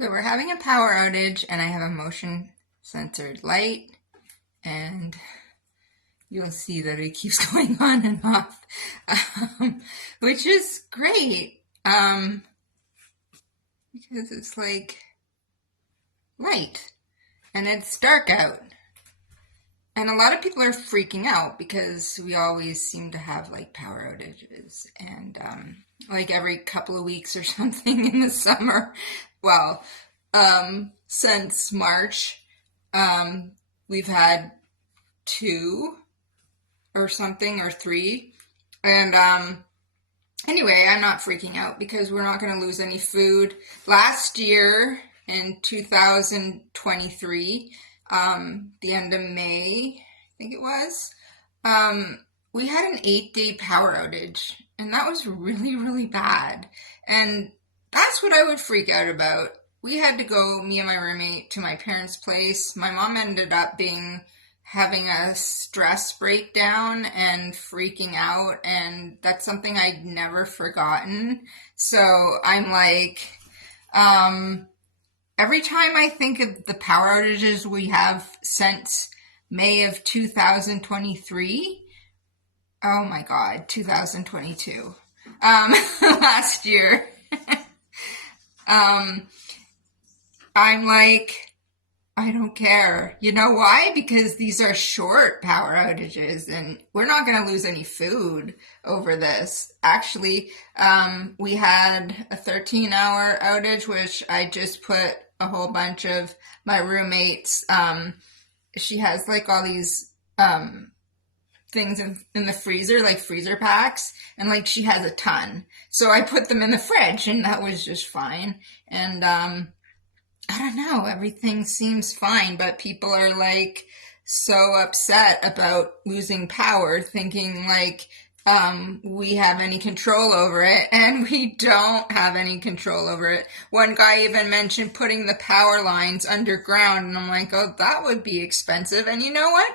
So we're having a power outage and I have a motion censored light and you'll see that it keeps going on and off, which is great because it's like light and it's dark out. And a lot of people are freaking out because we always seem to have like power outages and like every couple of weeks or something in the summer. Well, since March, we've had two or something or three. And anyway, I'm not freaking out because we're not going to lose any food. Last year in 2023, the end of May, I think it was, we had an 8-day power outage, and that was really, really bad. And that's what I would freak out about. We had to go, me and my roommate, to my parents' place. My mom ended up having a stress breakdown and freaking out, and that's something I'd never forgotten. So I'm like, every time I think of the power outages we have since May of 2023, oh my God, 2022, last year, I'm like, I don't care. You know why? Because these are short power outages and we're not going to lose any food over this. Actually, we had a 13-hour outage, which I just put a whole bunch of my roommates. She has like all these things in the freezer, like freezer packs, and like she has a ton. So I put them in the fridge and that was just fine. And I don't know, everything seems fine, but people are like so upset about losing power, thinking like we have any control over it, and we don't have any control over it. One guy even mentioned putting the power lines underground, and I'm like, oh, that would be expensive. And you know what?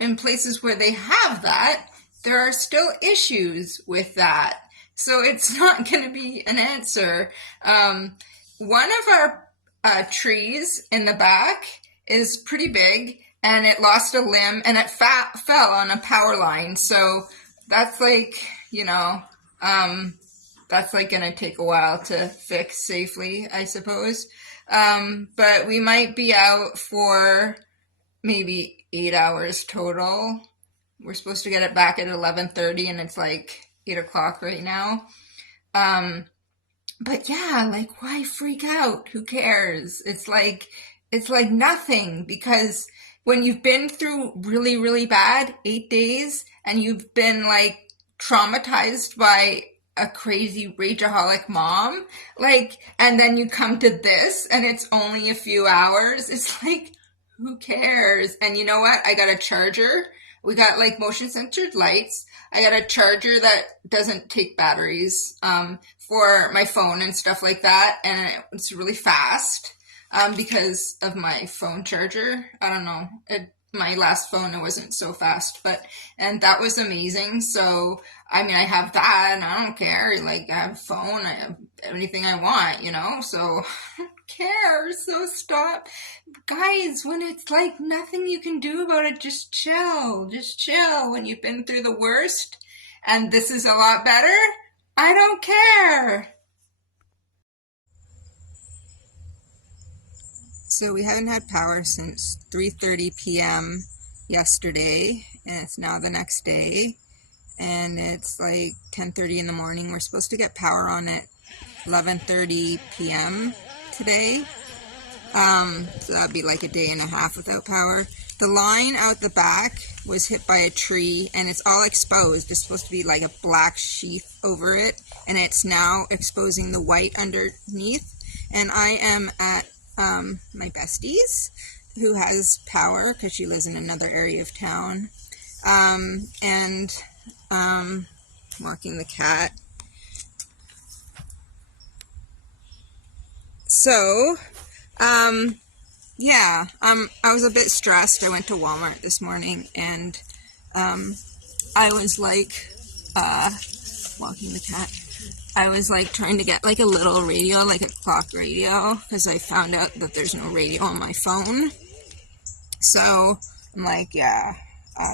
In places where they have that, there are still issues with that. So it's not going to be an answer. One of our trees in the back is pretty big and it lost a limb and it fell on a power line. So that's like, that's like going to take a while to fix safely, I suppose. But we might be out for maybe 8 hours total. We're supposed to get it back at 11:30 and it's like 8 o'clock right now. But yeah, like why freak out? Who cares? It's like nothing, because when you've been through really, really bad 8 days and you've been like traumatized by a crazy rageaholic mom, like, and then you come to this and it's only a few hours, it's like, who cares? And you know what? I got a charger. We got like motion censored lights. I got a charger that doesn't take batteries for my phone and stuff like that. And it's really fast because of my phone charger. I don't know. My last phone, it wasn't so fast, and that was amazing. So, I mean, I have that and I don't care. Like, I have a phone, I have anything I want, so I don't care. So stop. Guys, when it's like nothing you can do about it, just chill. Just chill. When you've been through the worst and this is a lot better, I don't care. So we haven't had power since 3:30 p.m. yesterday, and it's now the next day, and it's like 10:30 in the morning. We're supposed to get power on at 11:30 p.m. today, so that'd be like a day and a half without power. The line out the back was hit by a tree, and it's all exposed. It's supposed to be like a black sheath over it, and it's now exposing the white underneath, and I am at my bestie's, who has power because she lives in another area of town, and walking the cat. So, yeah, I was a bit stressed. I went to Walmart this morning and I was like, walking the cat. I was like trying to get like a little radio, like a clock radio, because I found out that there's no radio on my phone. So I'm like, yeah,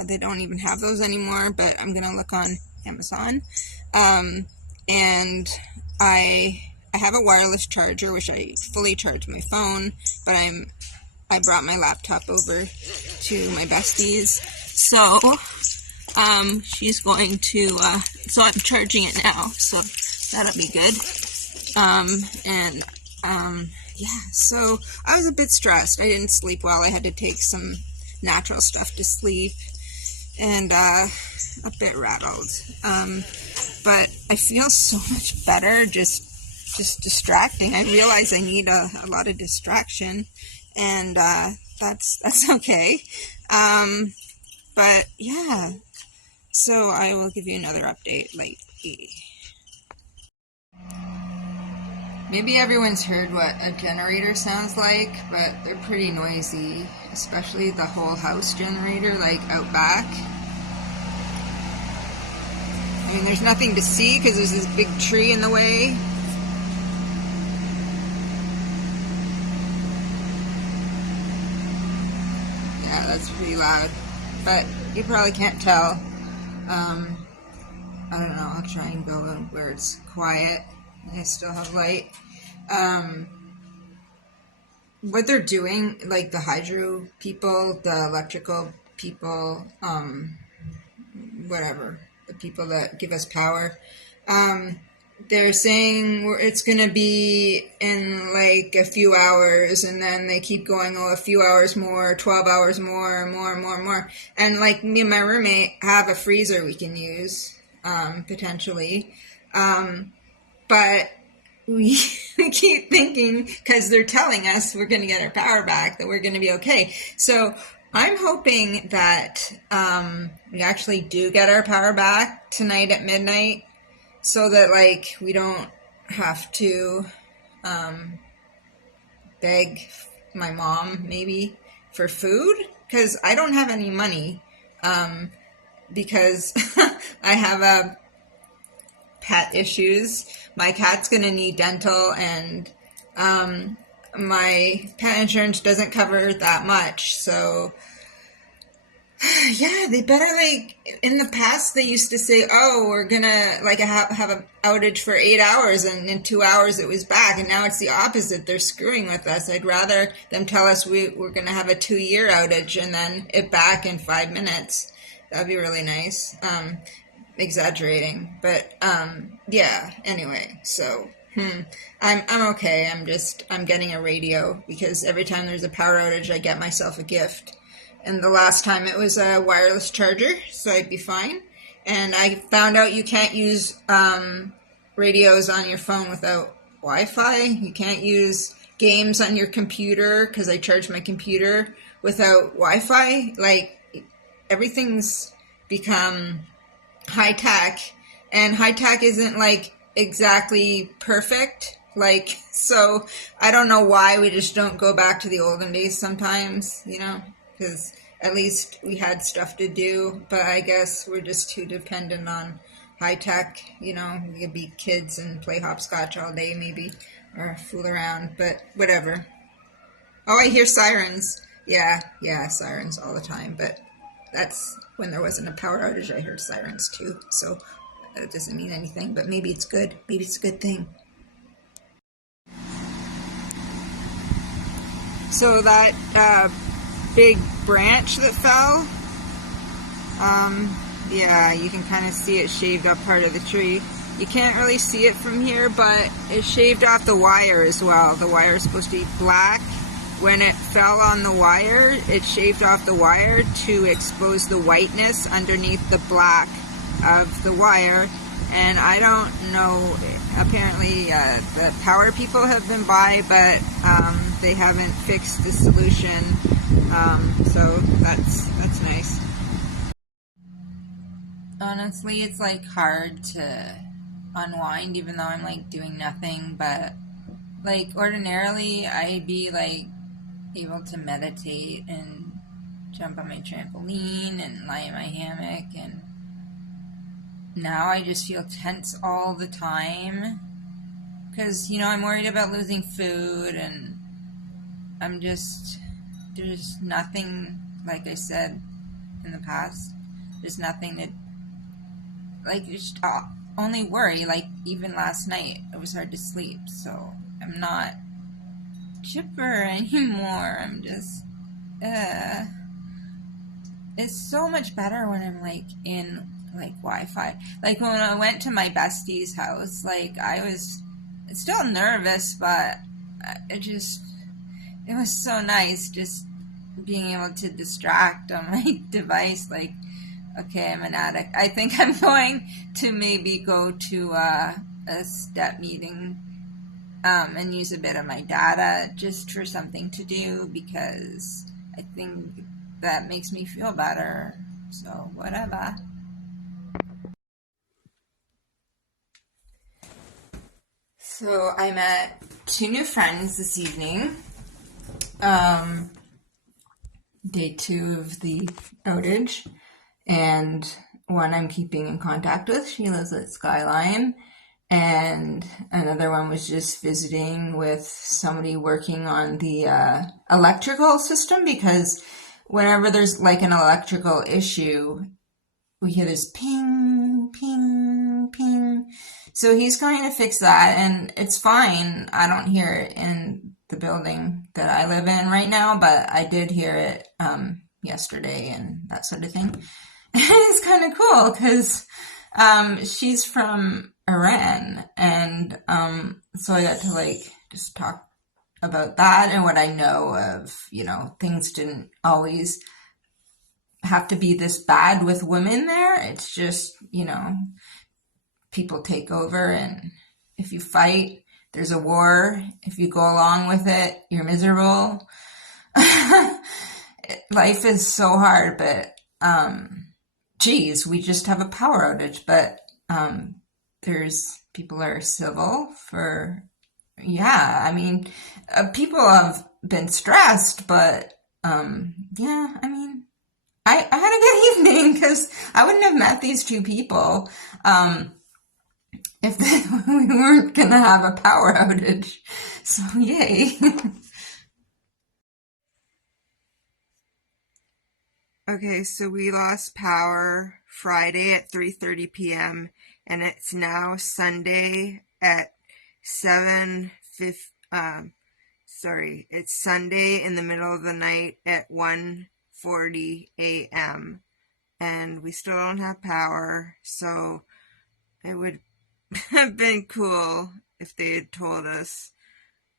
they don't even have those anymore, but I'm gonna look on Amazon. And I have a wireless charger, which I fully charge my phone, but I brought my laptop over to my besties. So she's going to, so I'm charging it now, so that'll be good. Yeah, so I was a bit stressed. I didn't sleep well. I had to take some natural stuff to sleep, and a bit rattled. But I feel so much better just distracting. I realize I need a lot of distraction, and that's okay. But yeah, so I will give you another update lately. Maybe everyone's heard what a generator sounds like, but they're pretty noisy, especially the whole house generator, like out back. I mean, there's nothing to see because there's this big tree in the way. Yeah, that's pretty loud, but you probably can't tell. I don't know, I'll try and go where it's quiet. I still have light. What they're doing, like the hydro people, the electrical people, whatever, the people that give us power, they're saying it's going to be in like a few hours, and then they keep going, a few hours more, 12 hours more, more. And like me and my roommate have a freezer we can use, potentially. But we keep thinking, because they're telling us we're going to get our power back, that we're going to be okay. So I'm hoping that we actually do get our power back tonight at midnight, so that like we don't have to beg my mom maybe for food, because I don't have any money, because I have pet issues. My cat's going to need dental, and my pet insurance doesn't cover that much. So yeah, they better, like, in the past they used to say, oh, we're going to like have an outage for 8 hours, and in 2 hours it was back, and now it's the opposite. They're screwing with us. I'd rather them tell us we're going to have a 2-year outage and then it back in 5 minutes. That'd be really nice. Exaggerating, but yeah, anyway, so I'm okay. I'm getting a radio, because every time there's a power outage I get myself a gift, and the last time it was a wireless charger, so I'd be fine. And I found out you can't use radios on your phone without Wi-Fi. You can't use games on your computer, because I charge my computer, without Wi-Fi. Like, everything's become high tech, and high tech isn't like exactly perfect. Like, so I don't know why we just don't go back to the olden days sometimes, because at least we had stuff to do. But I guess we're just too dependent on high tech. We could be kids and play hopscotch all day maybe, or fool around, but whatever. Oh, I hear sirens. Yeah, sirens all the time, but that's when there wasn't a power outage. I heard sirens too, so that doesn't mean anything, but maybe it's good. Maybe it's a good thing. So that big branch that fell, yeah, you can kind of see it shaved up part of the tree. You can't really see it from here, but it shaved off the wire as well. The wire is supposed to be black. When it fell on the wire, it shaved off the wire to expose the whiteness underneath the black of the wire. And I don't know, apparently the power people have been by, but they haven't fixed the solution. So that's nice. Honestly, it's like hard to unwind, even though I'm like doing nothing. But like ordinarily, I'd be like able to meditate and jump on my trampoline and lie in my hammock and now I just feel tense all the time because, I'm worried about losing food, and there's nothing, like I said in the past, there's nothing that, like, just only worry. Like, even last night, it was hard to sleep, so I'm not chipper anymore. I'm just, uh, it's so much better when I'm like in like Wi-Fi. Like when I went to my bestie's house, like I was still nervous, but it was so nice just being able to distract on my device. Like, okay, I'm an addict. I think I'm going to maybe go to a step meeting and use a bit of my data just for something to do because I think that makes me feel better. So, whatever. So, I met two new friends this evening. Day two of the outage, and one I'm keeping in contact with. She lives at Skyline, and another one was just visiting with somebody working on the electrical system because whenever there's like an electrical issue, we hear this ping, ping, ping. So he's going to fix that, and it's fine. I don't hear it in the building that I live in right now, but I did hear it yesterday and that sort of thing. It's kind of cool because she's from Iran, and so I got to like just talk about that and what I know of, things didn't always have to be this bad with women there. It's just, people take over, and if you fight, there's a war. If you go along with it, you're miserable. Life is so hard, but geez, we just have a power outage, but there's people are civil for, yeah, I mean, people have been stressed, but yeah, I mean, I had a good evening because I wouldn't have met these two people if we weren't going to have a power outage. So, yay. Okay, so we lost power Friday at 3:30 p.m. and it's now Sunday at 7:50. It's Sunday in the middle of the night at 1:40 a.m. and we still don't have power. So it would have been cool if they had told us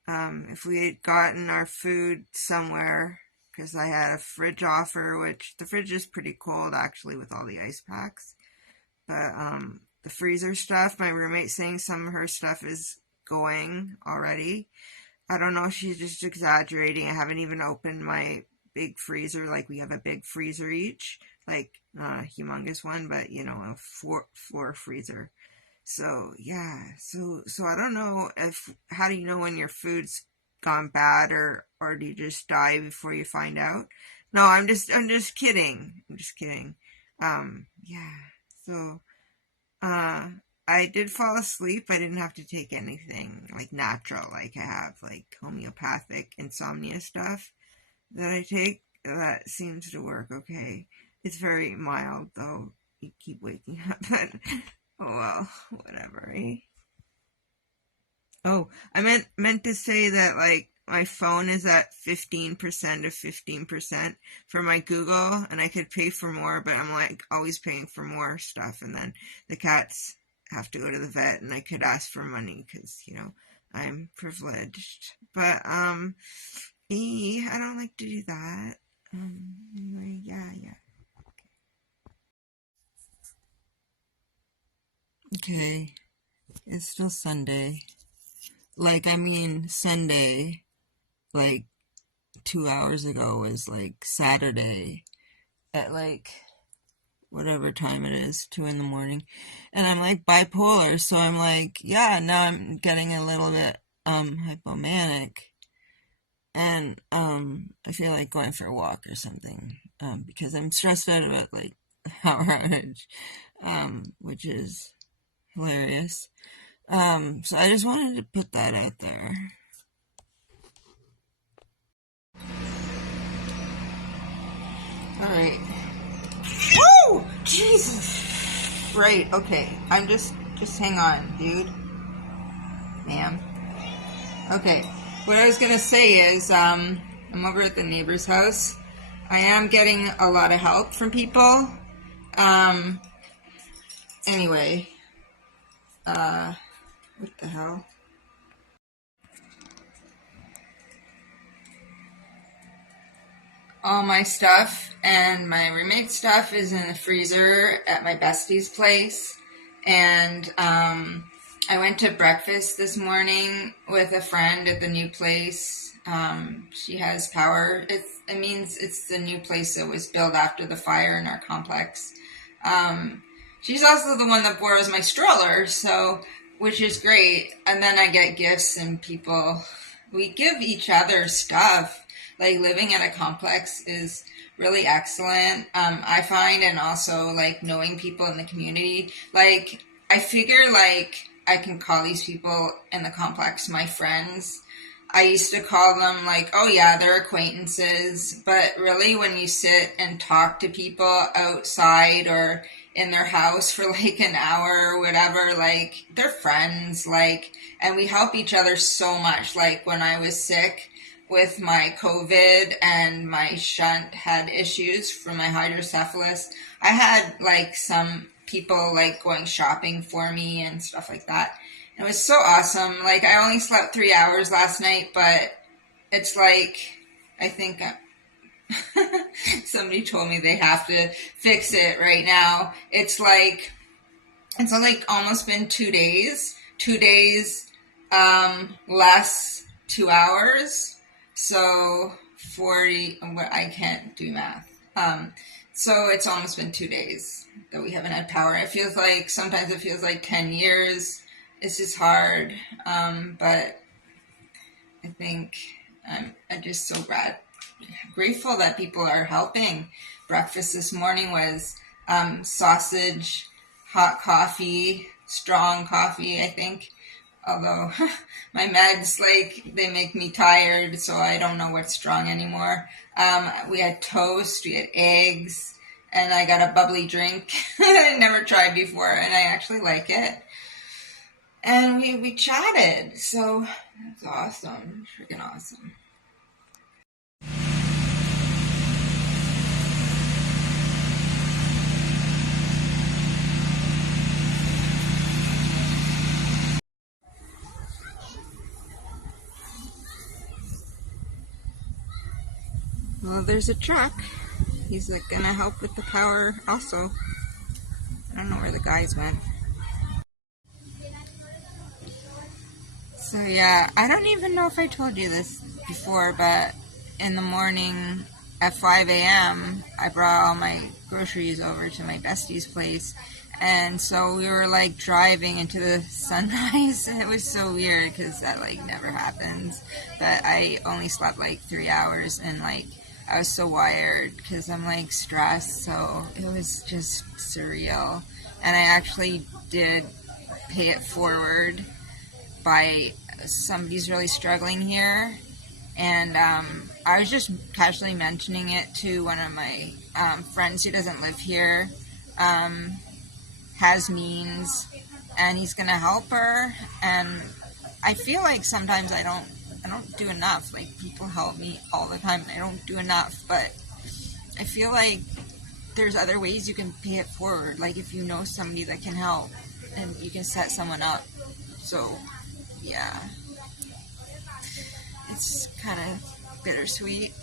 if we had gotten our food somewhere, because I had a fridge offer, which the fridge is pretty cold actually with all the ice packs. But the freezer stuff, my roommate's saying some of her stuff is going already. I don't know if she's just exaggerating. I haven't even opened my big freezer. Like we have a big freezer each, like not a humongous one, but a floor freezer. So yeah, so I don't know if how do you know when your food's gone bad or do you just die before you find out? No, I'm just kidding. I'm just kidding. Yeah. So uh I did fall asleep. I didn't have to take anything like natural like I have like homeopathic insomnia stuff that I take. That seems to work okay. It's very mild though. You keep waking up, but oh well, whatever, eh? Oh, I meant to say that like my phone is at 15% of 15% for my Google, and I could pay for more, but I'm like always paying for more stuff, and then the cats have to go to the vet, and I could ask for money because I'm privileged. But I don't like to do that. Anyway, yeah, yeah. Okay, it's still Sunday. Like, I mean, Sunday, like 2 hours ago was like Saturday at like whatever time it is, 2 in the morning. And I'm like bipolar, so I'm like, yeah, now I'm getting a little bit hypomanic. And I feel like going for a walk or something. Because I'm stressed out about like power outage. which is hilarious. So I just wanted to put that out there. All right. Woo! Jesus. Right. Okay. I'm just hang on, dude. Ma'am. Okay. What I was gonna say is, I'm over at the neighbor's house. I am getting a lot of help from people. Um. Anyway. What the hell? All my stuff and my roommate's stuff is in the freezer at my bestie's place. And I went to breakfast this morning with a friend at the new place. She has power. It means it's the new place that was built after the fire in our complex. She's also the one that borrows my stroller, so which is great. And then I get gifts and people. We give each other stuff. Like living at a complex is really excellent. I find, and also like knowing people in the community. Like I figure like I can call these people in the complex my friends. I used to call them like, oh yeah, they're acquaintances. But really when you sit and talk to people outside or in their house for like an hour or whatever, like they're friends, like, and we help each other so much. Like when I was sick with my COVID and my shunt had issues from my hydrocephalus, I had like some people like going shopping for me and stuff like that. It was so awesome. Like I only slept 3 hours last night, but it's like I think somebody told me they have to fix it right now. It's like almost been 2 days. 2 days less 2 hours. So 40, I can't do math. So it's almost been 2 days that we haven't had power. Sometimes it feels like 10 years. It's just hard. But I think I'm just so grateful that people are helping. Breakfast this morning was sausage, hot coffee, strong coffee, I think. Although my meds, like, they make me tired, so I don't know what's strong anymore. We had toast, we had eggs, and I got a bubbly drink that I never tried before, and I actually like it. And we chatted, so that's awesome. Freaking awesome. Well, there's a truck. He's like gonna help with the power also. I don't know where the guys went. So yeah, I don't even know if I told you this before, but in the morning at 5 a.m., I brought all my groceries over to my bestie's place. And so we were like driving into the sunrise. It was so weird because that like never happens. But I only slept like 3 hours and like I was so wired because I'm like stressed. So it was just surreal. And I actually did pay it forward by somebody's really struggling here, and I was just casually mentioning it to one of my friends who doesn't live here, has means, and he's gonna help her. And I feel like sometimes I don't do enough. Like people help me all the time, and I don't do enough. But I feel like there's other ways you can pay it forward. Like if you know somebody that can help, and you can set someone up. So yeah, it's kind of bittersweet.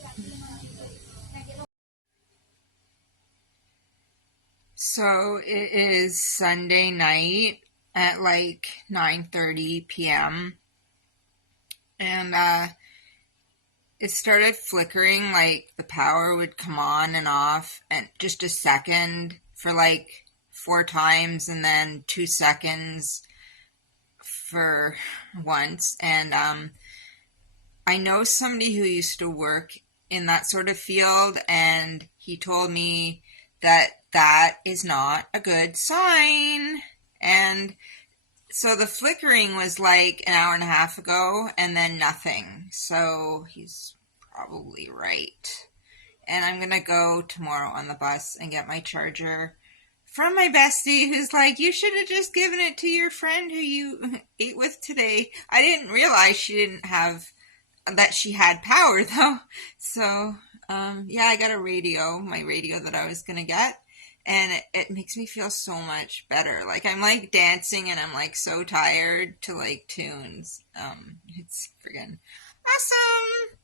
So it is Sunday night at like 9:30 p.m. and it started flickering, like the power would come on and off and just a second for like 4 times and then 2 seconds for once. And I know somebody who used to work in that sort of field, and he told me that that is not a good sign. And so the flickering was like an hour and a half ago, and then nothing. So he's probably right. And I'm going to go tomorrow on the bus and get my charger from my bestie, who's like, you should have just given it to your friend who you ate with today. I didn't realize she didn't have, that she had power though. So, yeah, I got my radio that I was going to get. And it makes me feel so much better. Like, I'm like dancing and I'm like so tired to like tunes. It's friggin' awesome.